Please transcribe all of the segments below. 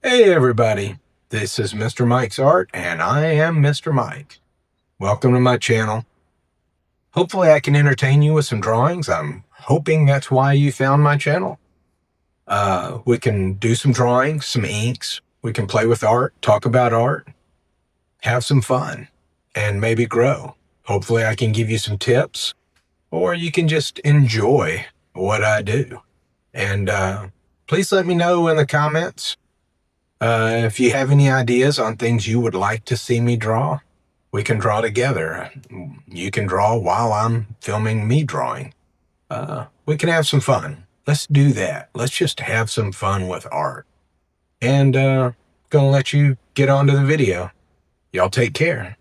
Hey everybody, this is Mr. Mike's Art, and I am Mr. Mike. Welcome to my channel. Hopefully I can entertain you with some drawings. I'm hoping that's why you found my channel. We can do some drawings, some inks. We can play with art, talk about art, have some fun, and maybe grow. Hopefully I can give you some tips, or you can just enjoy what I do. And please let me know in the comments if you have any ideas on things you would like to see me draw. We can draw together. You can draw while I'm filming me drawing. We can have some fun. Let's do that. Let's just have some fun with art. And gonna let you get on to the video. Y'all take care.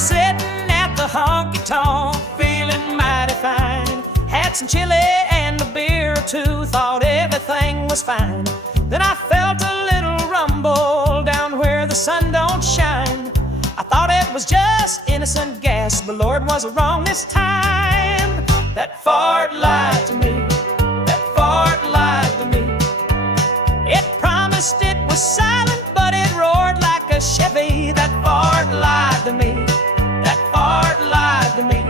was sitting at the honky-tonk, feeling mighty fine. Had some chili and a beer or two, thought everything was fine. Then I felt a little rumble down where the sun don't shine. I thought it was just innocent gas, but Lord, was it wrong this time. That fart lied to me, that fart lied to me. It promised it was silent, but it roared like a Chevy. That fart lied to me, that fart lied to me.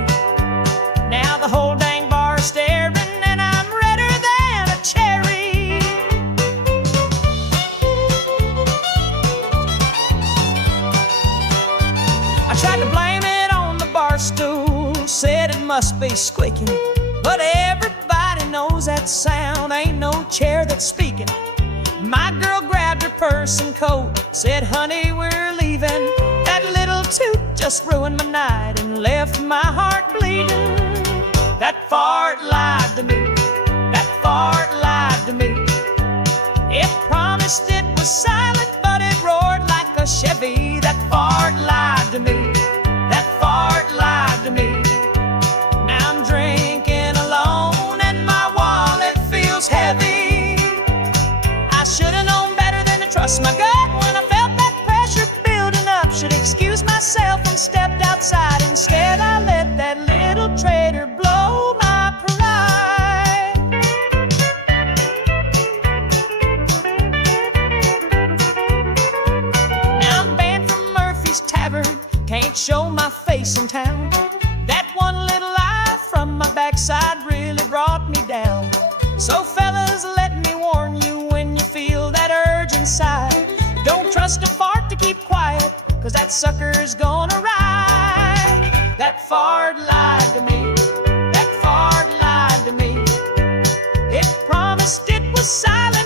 Now the whole dang bar's staring, and I'm redder than a cherry. I tried to blame it on the bar stool, said it must be squeaking, but everybody knows that sound ain't no chair that's speaking. My girl grabbed her purse and coat, said, honey, we're leaving. That little toot just ruined my night and left my heart bleeding. That fart lied to me, that fart lied to me. It promised it was silent, but it roared like a Chevy. That fart lied to me, that fart lied to me. Now I'm drinking alone and my wallet feels heavy. I should've known better than to trust my gut when I felt that pressure building up. Should excuse myself and stepped outside. Instead I let that little traitor blow my pride. Now I'm banned from Murphy's Tavern, can't show my face in town. That one little lie from my backside really brought me down. So fellas, let me warn you, when you feel that urge inside, don't trust a fart to keep quiet, cause that sucker's gonna ride. That fart lied to me, that fart lied to me. It promised it was silent,